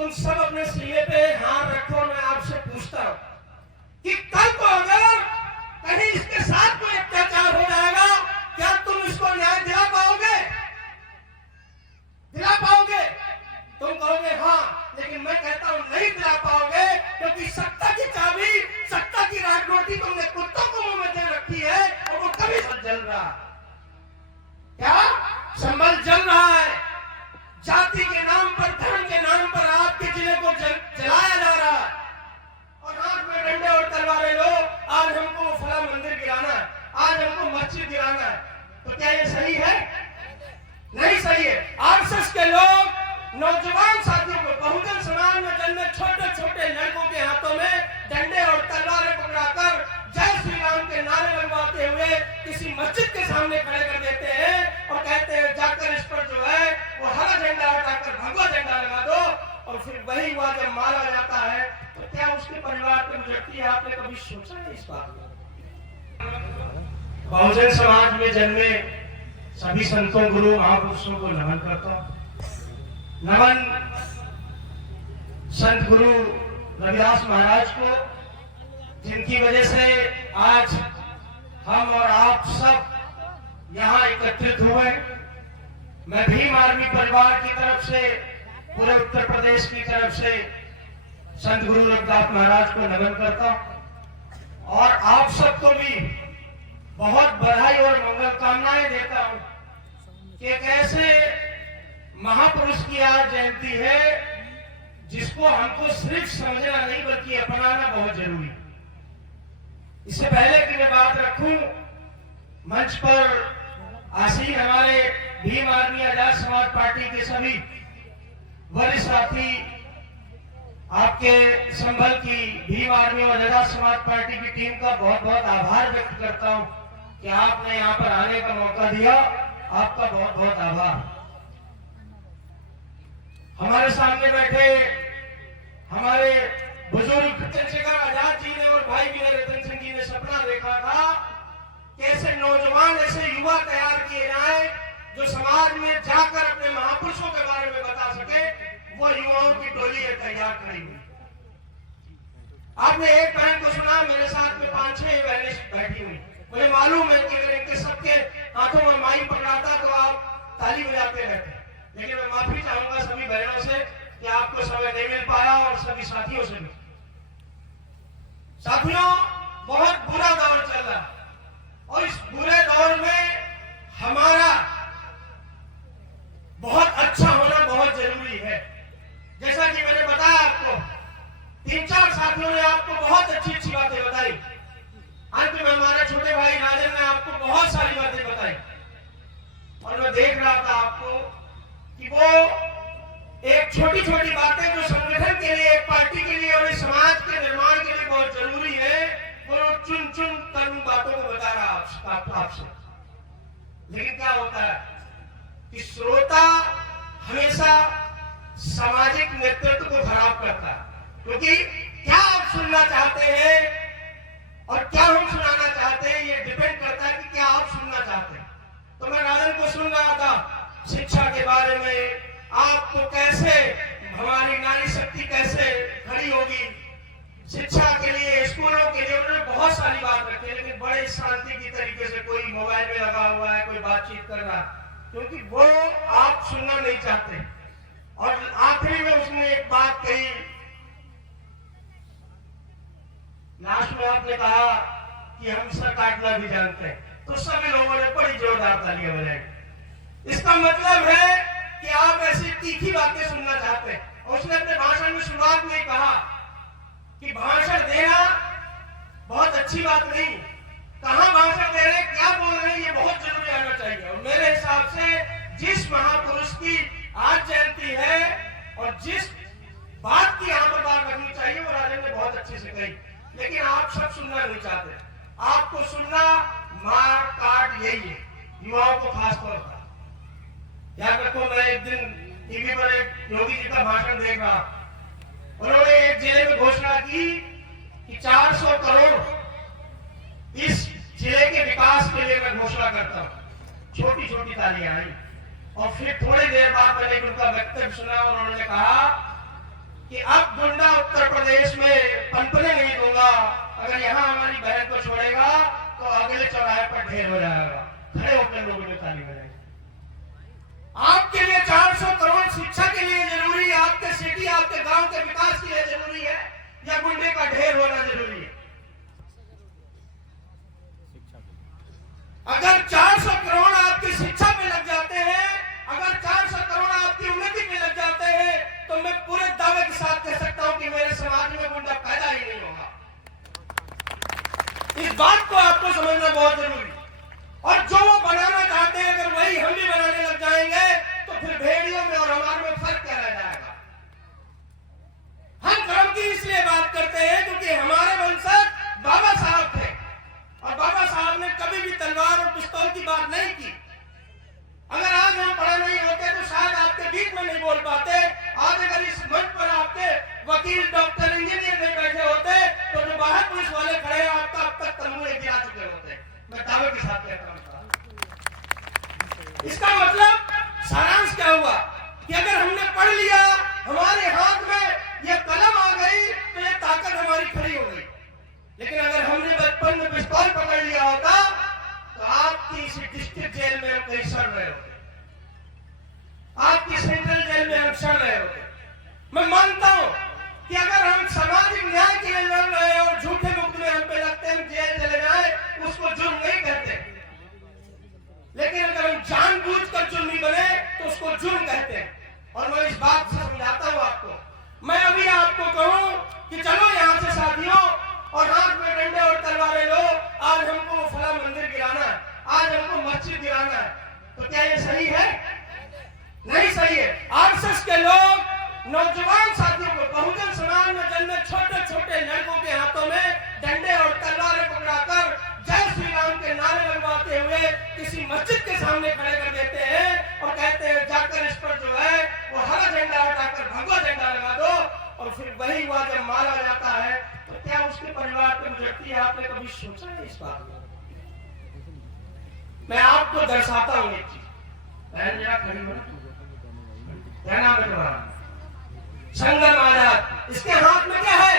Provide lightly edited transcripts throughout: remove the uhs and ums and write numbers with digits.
तुम सब अपने सीने पे हाथ रखो। मैं आपसे पूछता हूं कि कल को अगर कहीं इसके साथ कोई अत्याचार हो जाएगा, क्या तुम इसको न्याय दिला पाओगे? दिला पाओगे? तुम कहोगे हाँ, लेकिन मैं कहता हूं नहीं दिला पाओगे, क्योंकि सत्ता की चाबी, सत्ता की राजरोटी तुमने कुत्तों को मुंह में दे रखी है और वो कभी जल रहा। क्या संभल जल रहा है? जाति के नाम पर, धर्म के नाम पर आपके जिले को जलाया जा रहा है और हाथ में डंडे और तलवारें लो। आज हमको फला मंदिर गिराना है, आज हमको मस्जिद गिराना है, तो क्या ये सही है? नहीं सही है। आरएसएस के लोग नौजवान साथियों को, बहुजन समाज में जन्मे छोटे छोटे लड़कों के हाथों में डंडे और तलवारें पकड़ाकर जय श्री राम के नारे लगवाते हुए किसी मस्जिद के सामने खड़े कर देते हैं और कहते हैं जाकर इस पर जो है वो हरा झंडा हटाकर भगवा झंडा लगा दो। और फिर वही हुआ जब मारा जाता है तो क्या उसके परिवार पे गुजरती है? आपने कभी सोचा है इस बात में? बहुजन समाज में जन्मे सभी संतों, गुरु, महापुरुषों को नमन करता हूं। नमन संत गुरु रविदास महाराज को, जिनकी वजह से आज हम और आप सब यहाँ एकत्रित हुए। मैं भीम आर्मी परिवार की तरफ से, पूरे उत्तर प्रदेश की तरफ से संत गुरु रविदास महाराज को नमन करता हूं और आप सबको भी बहुत बधाई और मंगल कामनाएं देता हूं कि एक ऐसे महापुरुष की आज जयंती है जिसको हमको सिर्फ समझना नहीं बल्कि अपनाना बहुत जरूरी है। इससे पहले कि मैं बात रखूं, मंच पर आसीन हमारे भीम आर्मी आजाद समाज पार्टी के सभी वरिष्ठ साथी, आपके संभल की भीम आर्मी और आजाद समाज पार्टी की टीम का बहुत बहुत आभार व्यक्त करता हूं कि आपने यहाँ पर आने का मौका दिया। आपका बहुत बहुत आभार। हमारे सामने बैठे हमारे बुजुर्ग चंद्रशेखर आजाद जी ने और भाई वीर रतन सिंह जी ने सपना देखा था कि ऐसे नौजवान, ऐसे युवा तैयार किए जाए जो समाज में जाकर अपने महापुरुषों के बारे में बता सके। वो युवाओं की टोली है तैयार करी हुई। आपने एक टाइम को सुना, मेरे साथ में 5-6 बहनें बैठी हुई। मुझे मालूम है कि अगर इनके सबके हाथों में माइक पकड़ाता तो आप ताली बजाते रहते, लेकिन मैं माफी चाहूंगा सभी बहनों से कि आपको समय नहीं मिल पाया और सभी साथियों से भी। साथियों, बहुत बुरा दौर चल रहा है और इस बुरे दौर में हमारा बहुत अच्छा होना बहुत जरूरी है। जैसा कि मैंने बताया आपको, 3-4 साथियों ने आपको बहुत अच्छी अच्छी बातें बताई। अंत में हमारे छोटे भाई राजन ने आपको बहुत सारी बातें बताई और मैं देख रहा था आपको कि वो एक छोटी छोटी बातें जो संगठन के लिए, एक पार्टी के लिए और इस समाज के निर्माण के लिए बहुत जरूरी है, वो चुन चुन कर उन बातों को बता रहा आपसे। लेकिन क्या होता है कि श्रोता हमेशा सामाजिक नेतृत्व को खराब करता है, क्योंकि क्या आप सुनना चाहते हैं और क्या हम सुनाना चाहते हैं, ये डिपेंड करता है कि क्या आप सुनना चाहते हैं। तो मैं राजन को सुन रहा था शिक्षा के बारे में, आपको कैसे हमारी नारी शक्ति कैसे खड़ी होगी शिक्षा के लिए, स्कूलों के लिए। उन्होंने बहुत सारी बात रखी है, लेकिन बड़े शांति की तरीके से, कोई मोबाइल में लगा हुआ है, कोई बातचीत कर रहा, क्योंकि वो आप सुनना नहीं चाहते। और आखिरी में उसने एक बात कही, लास्ट में आपने कहा कि हम सर काटना भी जानते हैं, तो सभी लोगों ने बड़ी जोरदार तालियां बजाई। इसका मतलब है कि आप ऐसी तीखी बातें सुनना चाहते हैं। और उसने अपने भाषण में शुरुआत में कहा कि भाषण देना बहुत अच्छी बात नहीं, कहां भाषण दे रहे, क्या बोल रहे हैं, ये बहुत जरूरी आना चाहिए। और मेरे हिसाब से जिस महापुरुष की आज जयंती है और जिस बात की यहाँ पर बात रखनी चाहिए, वो राजन ने बहुत अच्छे से कही, लेकिन आप सब सुनना नहीं चाहते। आपको सुनना मार काट यही है, युवाओं को खास तौर पर। याद रखो, मैं एक दिन टीवी पर एक योगी जी का भाषण देख रहा, उन्होंने एक जिले में घोषणा की कि 400 करोड़ इस जिले के विकास के लिए मैं घोषणा करता हूं। छोटी छोटी तालियां आई और फिर थोड़ी देर बाद मैंने उनका वक्तव्य सुना और उन्होंने कहा कि अब गुंडा उत्तर प्रदेश में पनपने नहीं दूंगा। अगर यहाँ हमारी बहन को छोड़ेगा तो अगले चौराहे पर ढेर हो जाएगा। खड़े होकर लोगों ने ताली बजाई। आपके लिए 400 करोड़ शिक्षा के लिए जरूरी है, आपके सिटी आपके गांव के विकास के लिए जरूरी है, या गुंडे का ढेर होना जरूरी है? अगर 400 करोड़ आपकी शिक्षा पे लग जाते हैं, अगर 400 करोड़ आपकी उन्नति पे लग जाते हैं, तो मैं पूरे दावे के साथ कह सकता हूं कि मेरे समाज में गुंडा पैदा ही नहीं होगा। इस बात को आपको समझना बहुत जरूरी। और जो वो बनाना चाहते हैं, अगर वही हम भी बनाने लग जाएंगे तो फिर भेड़ियों में और हमारे में फर्क क्या रह जाएगा? हम धर्म की इसलिए बात करते हैं क्योंकि हमारे वंशज बाबा साहब थे, और बाबा साहब ने कभी भी तलवार और पिस्तौल की बात नहीं की। अगर आज हम पढ़े नहीं होते तो शायद आपके बीच में नहीं बोल पाते। आज अगर इस मंच पर आपके वकील, डॉक्टर, इंजीनियर नहीं बैठे होते तो जो बाहर पुलिस वाले खड़े हैं आपका अब तक तंबू गिरा चुके होते। मैं दावे के साथ कहता हूं। इसका मतलब सारांश क्या हुआ कि अगर हमने पढ़ लिया, हमारे हाथ में यह कलम आ गई तो यह ताकत हमारी खड़ी हो गई। लेकिन अगर हमने बचपन में पिस्तौल पकड़ लिया होता तो आपकी इसी डिस्ट्रिक्ट जेल में हम कहीं सड़ रहे होते, आपकी सेंट्रल जेल में हम सड़ रहे होते। मैं मानता हूं कि अगर हम सामाजिक न्याय के लिए लड़ रहे हैं और झूठे मुकदमे हम पे लगते हैं, हम जेल चले जाए, उसको जुर्म नहीं कहते। लेकिन अगर हम जानबूझकर जुर्मी बने तो उसको जुर्म कहते हैं। और मैं इस बात से समझाता हूं आपको। मैं अभी आपको कहूं कि चलो यहां से साथियों, और हाथ में डंडे और तलवारें लो, आज हमको वो फला मंदिर गिराना है, आज हमको मस्जिद गिराना है, तो क्या ये सही है? नहीं सही है। आरएसएस के लोग नौजवान साथियों को, बहुजन समाज में जन्मे छोटे छोटे लड़कों के हाथों में डंडे और तलवारें पकड़ाकर जय श्री राम के नारे लगवाते हुए किसी मस्जिद के सामने खड़े कर देते हैं और कहते हैं जाकर इस पर जो है वो हरा झंडा हटाकर भगवा झंडा लगा दो। और फिर वही हुआ जब मारा जाता है तो क्या उसके परिवार पे गुजरती है? आपने कभी सोचा है इस बात को? मैं आपको दर्शाता हूं एक चीज। बहन जरा खड़ी हो, क्या नाम है तुम्हारा? संगम आजाद। इसके हाथ में क्या है?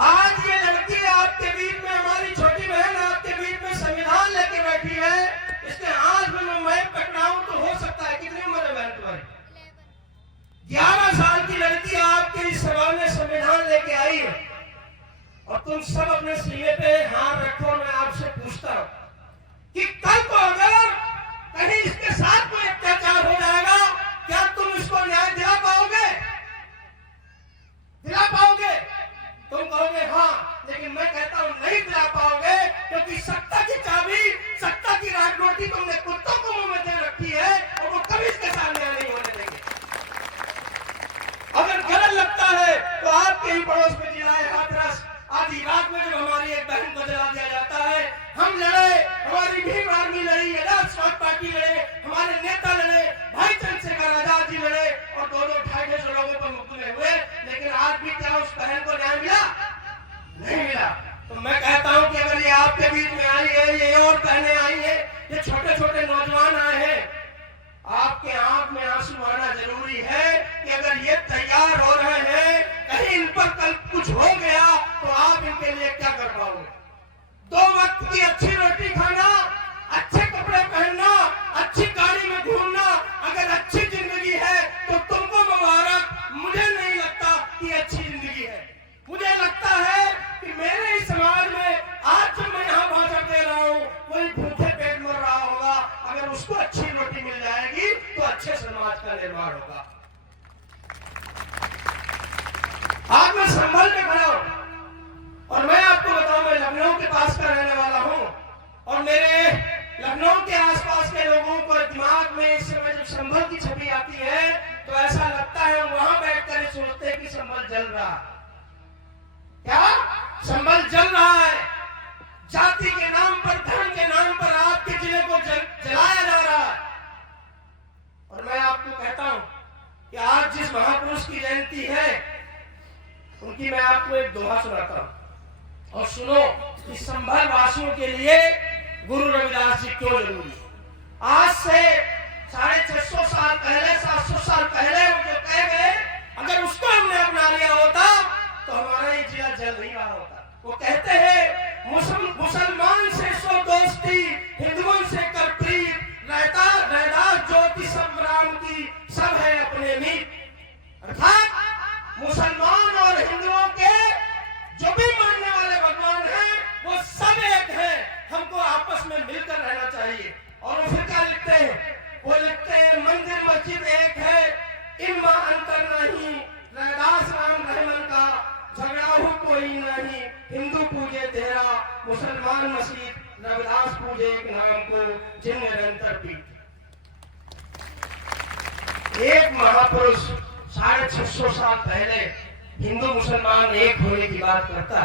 आज ये लड़की आपके बीच में, हमारी छोटी बहन आपके बीच में संविधान लेके बैठी है। इसके हाथ में मैं पकड़ाऊं तो हो सकता है, कितनी उम्र है बहन तुम्हारी? 11 साल की लड़की आपके इस सभा में संविधान लेके आई है, और तुम सब अपने सीने पे हाथ रखो। मैं आपसे पूछता हूं कि कल को अगर कहीं इसके साथ कोई अत्याचार हो जाएगा, क्या तुम इसको न्याय दिला पाओगे? दिला पाओगे? तुम कहोगे हाँ, लेकिन मैं कहता हूं नहीं दिला पाओगे, क्योंकि सत्ता की चाबी, सत्ता की राजरोटी तुमने कुत्तों को मुंह में दे रखी है, और वो कभी इसके सामने नहीं होने देंगे। अगर गलत लगता है तो आपके ही पड़ोस में जलाए हाथरस। आज इराक में जब हमारी एक बहन को जला दिया जाता है, हम लड़े, हमारी भीम आर्मी लड़ी, आजाद समाज पार्टी लड़े, हमारे नेता लड़े, भाई चंद्रशेखर आजाद जी लड़े, और 200-250 लोगों पर मुकदमे हुए, लेकिन आज भी क्या उस बहन को न्याय मिला? नहीं मिला। तो मैं कहता हूं कि अगर ये आपके बीच में आई है, ये और बहनें आई है, ये छोटे छोटे नौजवान आए हैं, आपके आंख में आंसू आना जरूरी है कि अगर ये तैयार हो रहे हैं, कहीं इन पर कल कुछ हो गया तो आप इनके लिए क्या कर पाओगे? 2 वक्त की अच्छी रोटी खाना, अच्छे कपड़े पहनना, अच्छी गाड़ी में घूमना, अगर अच्छी जिंदगी है तो तुमको मुबारक। मुझे नहीं लगता कि अच्छी जिंदगी है। मुझे लगता है कि मेरे ही समाज में आज जो मैं यहाँ भाषण दे रहा हूँ, वही भूखे पेट मर रहा होगा। अगर उसको अच्छी रोटी मिल जाएगी तो अच्छे समाज का निर्माण होगा। आज मैं संभल में खड़ा हूं, और मैं आपको बताऊं, मैं लखनऊ के पास का रहने वाला हूं, और मेरे लखनऊ के आसपास के लोगों को दिमाग में इस समय जब संभल की छवि आती है तो ऐसा लगता है वहां बैठकर सोचते हैं कि संभल जल रहा है। क्या संभल जल रहा है? जाति के नाम पर, धर्म के नाम पर आपके जिले को जलाया जा रहा है। और मैं आपको कहता हूं कि आज जिस महापुरुष की जयंती है, उनकी मैं आपको एक दोहा सुनाता हूं, और सुनो कि संभल वासियों के लिए गुरु रविदास जी क्यों जरूरी है। आज से 650 साल पहले, 700 साल पहले वो जो कह गए, अगर उसको पूजे एक नाम को जिन निरंतर पीठ। एक महापुरुष 650 साल पहले हिंदू मुसलमान एक होने की बात करता,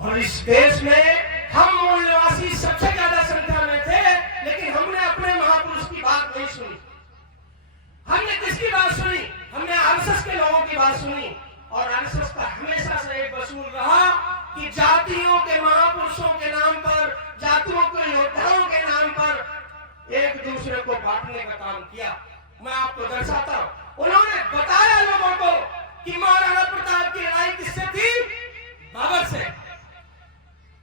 और इस देश में हम मूल निवासी सबसे ज्यादा संख्या में थे, लेकिन हमने अपने महापुरुष की बात नहीं सुनी। हमने किसकी बात सुनी? हमने आरएसएस के लोगों की बात सुनी, और आरएसएस का हमेशा से एक वसूल रहा कि जातियों के महापुरुषों के नाम पर, जातियों के योद्धाओं के नाम पर एक दूसरे को बांटने का काम किया। मैं आपको दर्शाता हूं, उन्होंने बताया लोगों को कि महाराणा प्रताप की लड़ाई किससे थी? बाबर से।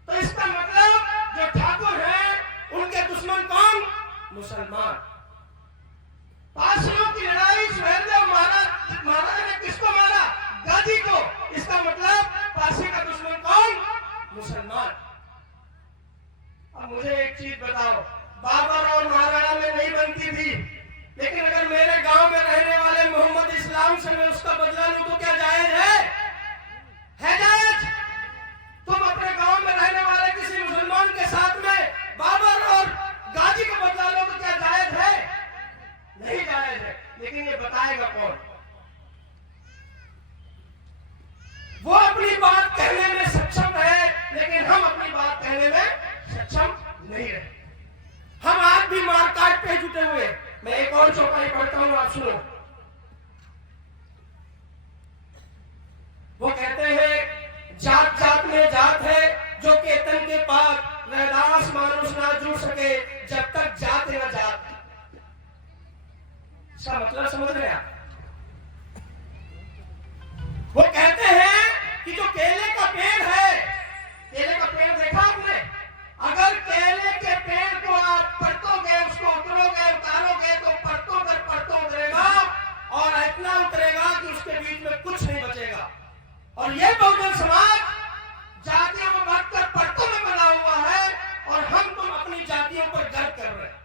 तो इसका मतलब जो ठाकुर हैं उनके दुश्मन कौन? मुसलमान। पासियों की लड़ाई सुहेलदेव महाराज ने किसको मारा? गाजी को। इसका मतलब पासी का दुश्मन कौन? मुसलमान। अब मुझे एक चीज बताओ, बाबर और महाराणा में नहीं बनती थी, लेकिन अगर मेरे गांव में रहने वाले मोहम्मद इस्लाम से मैं उसका बदला लूं तो क्या जायज है? है जायज? तुम अपने गांव में रहने वाले किसी मुसलमान के साथ में बाबर और गाजी का बदला लो तो क्या जायज है? नहीं जायज है। लेकिन ये बताएगा कौन? वो अपनी बात कहने में सक्षम है, लेकिन हम अपनी बात कहने में सक्षम नहीं रहे। हम आज भी मारकाट पे जुटे हुए। मैं एक और चौपाई पढ़ता हूं, आप सुनो। वो कहते हैं, जात जात में जात है जो केतन के पात, रैदास मानुष ना जुड़ सके जब तक जात न जात। इसका मतलब समझ रहे आप? वो कहते हैं कि जो केले का पेड़ है, केले का पेड़ देखा आपने? अगर केले के पेड़ को आप परतोगे, उसको उतरोगे, उतारोगे तो परतों दर परतों उतरेगा, और इतना उतरेगा कि उसके बीच में कुछ नहीं बचेगा। और ये बहुजन समाज जातियों में बांटकर परतों में बना हुआ है, और हम तुम अपनी जातियों पर गर्व कर रहे हैं।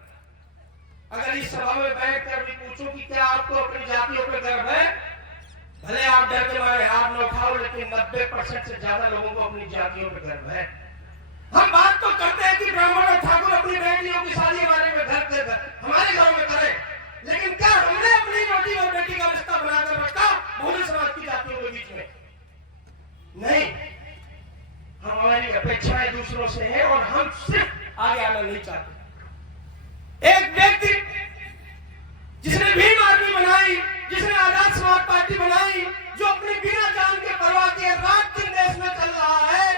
अगर इस सभा में बैठकर भी पूछो कि क्या आपको अपनी जातियों पर गर्व है, भले आप डर के मारे हाथ न उठाओ, लेकिन 90% से ज्यादा लोगों को अपनी जातियों पर गर्व है। हम बात तो करते हैं कि ब्राह्मण और ठाकुर अपनी बेटियों की शादी हमारे गांव में करें, लेकिन क्या हमने अपनी रोटी और बेटी का रिश्ता बनाकर रखा बहुजन समाज की जातियों के बीच में? नहीं। हमारी अपेक्षाएं दूसरों से हैं, और हम सिर्फ आगे आना नहीं चाहते। एक व्यक्ति जिसने भीम आर्मी बनाई, जिसने आजाद समाज पार्टी बनाई, जो अपनी बिना जान के परवाह किए रात दिन देश में चल रहा है,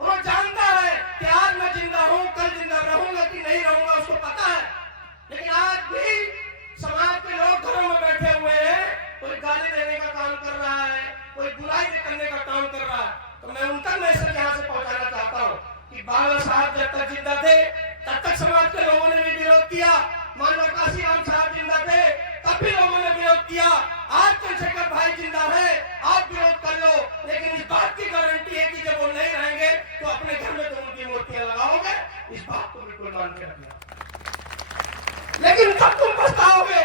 वो जानता है कि आज मैं जिंदा हूं, कल जिंदा रहूंगा कि नहीं रहूंगा, उसको पता है। लेकिन आज भी समाज के लोग घरों में बैठे हुए हैं, कोई गाली देने का काम कर रहा है, कोई बुराई करने का काम कर रहा है। तो मैं उन तक मैसेज यहां से पहुंचाना चाहता हूं कि बाबा साहब जब तक जिंदा थे तब तक समाज के लोगों ने भी विरोध किया। मानव काशीराम साहब जिंदा थे तब भी लोगों ने विरोध किया। आज चंद्रशेखर भाई जिंदा है, आप विरोध कर लो, लेकिन इस बात की गारंटी है कि जब वो नहीं रहेंगे तो अपने घर में तुम उनकी मूर्तियां लगाओगे। इस बात को बिल्कुल मान के रखना। लेकिन तब तुम पछताओगे,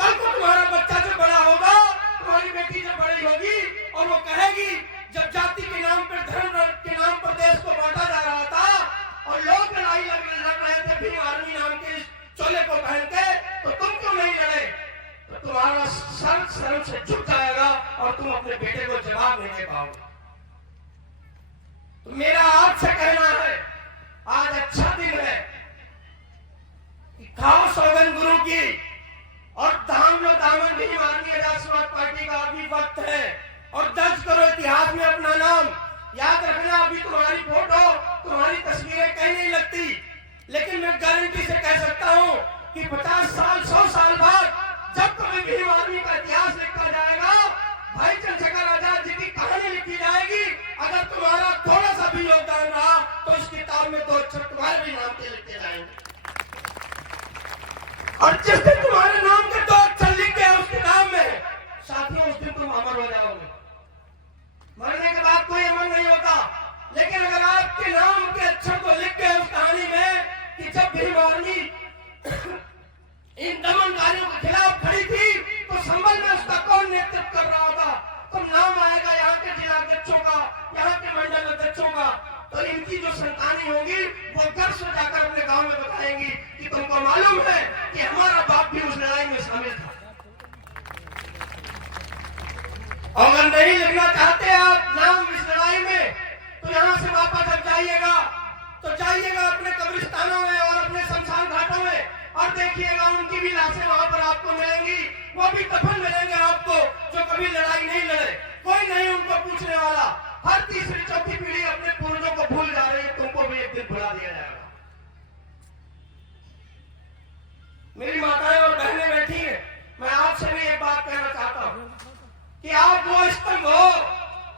कल को तुम्हारा बच्चा जब बड़ा होगा, तुम्हारी बेटी जब बड़ी होगी, और वो कहेगी जब जाति के नाम पर, धर्म के नाम पर देश को बांटा जा रहा था और लोग लड़ाई लड़ रहे थे भीम आर्मी नाम के चोले को पहन के, तो तुम क्यों नहीं लड़े? तो तुम्हारा सर शर्म से झुक जाएगा और तुम अपने बेटे को जवाब नहीं दे पाओगे। तो मेरा आपसे कहना है, आज अच्छा दिन है कि खाओ सौगन गुरु की, और दाम लो दामन भीम आर्मी आजाद समाज पार्टी का अभी वक्त है, और दर्ज करो इतिहास में अपना नाम। याद रखना, अभी तुम्हारी फोटो, तुम्हारी तस्वीरें कहीं नहीं लगती, लेकिन मैं गारंटी से कह सकता हूं कि 50 साल 100 साल बाद जब कभी भीम आर्मी का इतिहास लिखा जाएगा, भाई चंद्रशेखर आजाद जी की कहानी लिखी जाएगी। अगर तुम्हारा थोड़ा सा भी योगदान रहा तो इस किताब में 2 अक्षर तुम्हारे भी नाम के लिखे जाएंगे, और जिस दिन तुम्हारे नाम के 2 अक्षर लिख गए उस किताब में, साथियों, उस दिन तुम अमर हो जाओगे। मरने के बाद कोई अमर नहीं होता, लेकिन अगर आपके नाम के अक्षर को लिख गए उस कहानी में कि जब भीम आर्मी इन दमनकारियों के खिलाफ खड़ी थी तो संभल में उसका कौन नेतृत्व कर रहा था, तो नाम आएगा यहाँ के जिला अध्यक्षों का, यहाँ के मंडल अध्यक्षों का। तो इनकी जो संतानें होंगी वो घर से जाकर अपने गांव में बताएंगी कि तुमको मालूम है कि हमारा बाप भी उस लड़ाई में शामिल था। अगर नहीं लिखना चाहते आप नाम इस लड़ाई में, तो यहाँ से वापस जब जाइएगा तो जाइएगा अपने कब्रिस्तानों में और अपने शमशान घाटों में और देखिएगा उनकी भी लाशें वहां पर आपको मिलेंगी। वो भी कफन मिलेंगे आपको जो कभी लड़ाई नहीं लड़े। कोई नहीं उनको पूछने वाला। हर तीसरी चौथी पीढ़ी अपने पूर्वजों को भूल जा रही है, तुमको भी एक दिन भुला दिया जाएगा। मेरी माताएं और बहनें बैठी हैं, मैं आपसे भी एक बात कहना चाहता हूं कि आप वो स्तंभ हो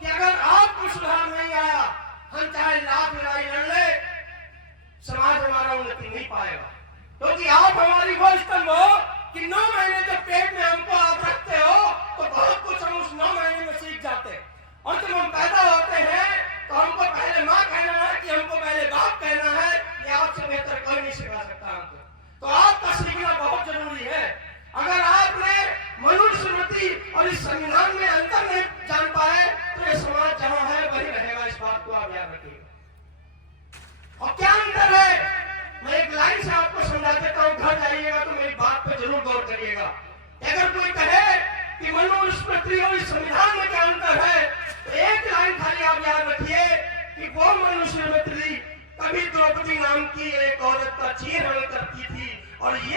कि अगर आपको सुधार नहीं आया, हम चाहे लाख लड़ाई लड़ ले, समाज हमारा उन्नति नहीं पाएगा। क्योंकि आप हमारी वो स्तंभ हो कि 9 महीने जब पेट में हमको आप रखते हो तो बहुत कुछ हम उस 9 महीने में सीख जाते हैं। और जब हम पैदा होते हैं तो हमको पहले माँ कहना है कि हमको पहले बाप कहना है, ये आपसे बेहतर कोई नहीं सिखा सकता हमको। तो आपका सीखना बहुत जरूरी है। अगर आपने मनुस्मृति और इस संविधान में अंतर नहीं जान पाए तो ये समाज जहां है वही रहेगा। इस बात को आप याद रखिएगा। और क्या अंतर है, मैं एक लाइन से आपको समझा देता हूं, घर जाइएगा तो मेरी बात पर जरूर गौर करिएगा। अगर कोई कहे कि मनुस्मृति और इस संविधान में क्या अंतर है, तो एक लाइन खाली आप याद रखिए कि वो मनुस्मृति कभी द्रौपदी नाम की एक औरत का चीरहरण करती थी और ये